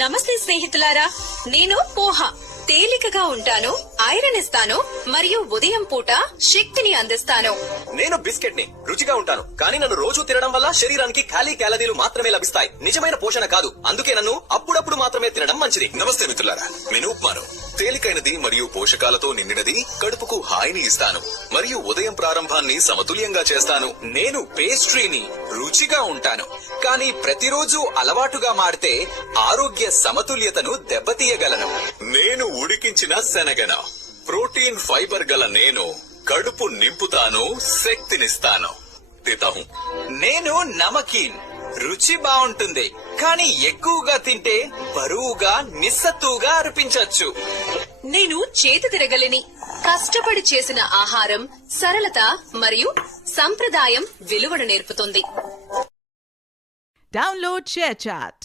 నమస్తే స్నేహితులారా, నేను పోహా తేలికగా ఉంటాను, ఐరన్ ఇస్తాను మరియు ఉదయం పూట శక్తిని అందిస్తాను. నేను బిస్కెట్ ని రుచిగా ఉంటాను, కానీ నన్ను రోజు తినడం వల్ల శరీరానికి ఖాళీ క్యాలరీలు మాత్రమే లభిస్తాయి, నిజమైన పోషణ కాదు. అందుకే నన్ను అప్పుడప్పుడు మాత్రమే తినడం మంచిది. నమస్తే మిత్రులారా, నేను ఉప్మాను తేలికైనది మరియు పోషకాలతో నిండినది, కడుపుకు హాయిని ఇస్తాను మరియు ఉదయం ప్రారంభాన్ని సమతుల్యంగా చేస్తాను. నేను పేస్ట్రీని రుచిగా ఉంటాను, కానీ ప్రతిరోజు అలవాటుగా మారితే ఆరోగ్య సమతుల్యతను దెబ్బతీయగలను. నేను ఉడికించిన శనగన ప్రోటీన్ ఫైబర్ గల నేను కడుపు నింపుతాను, శక్తినిస్తాను. తితాహు. నేను నమకీన్ రుచి బాగుంటుంది, కానీ ఎక్కువగా తింటే బరువుగా నిస్సత్తుగా అనిపించొచ్చు. నేను చేతి తిరగలిని కష్టపడి చేసిన ఆహారం సరళత మరియు సంప్రదాయం విలువను నేర్పుతుంది. Download ShareChat.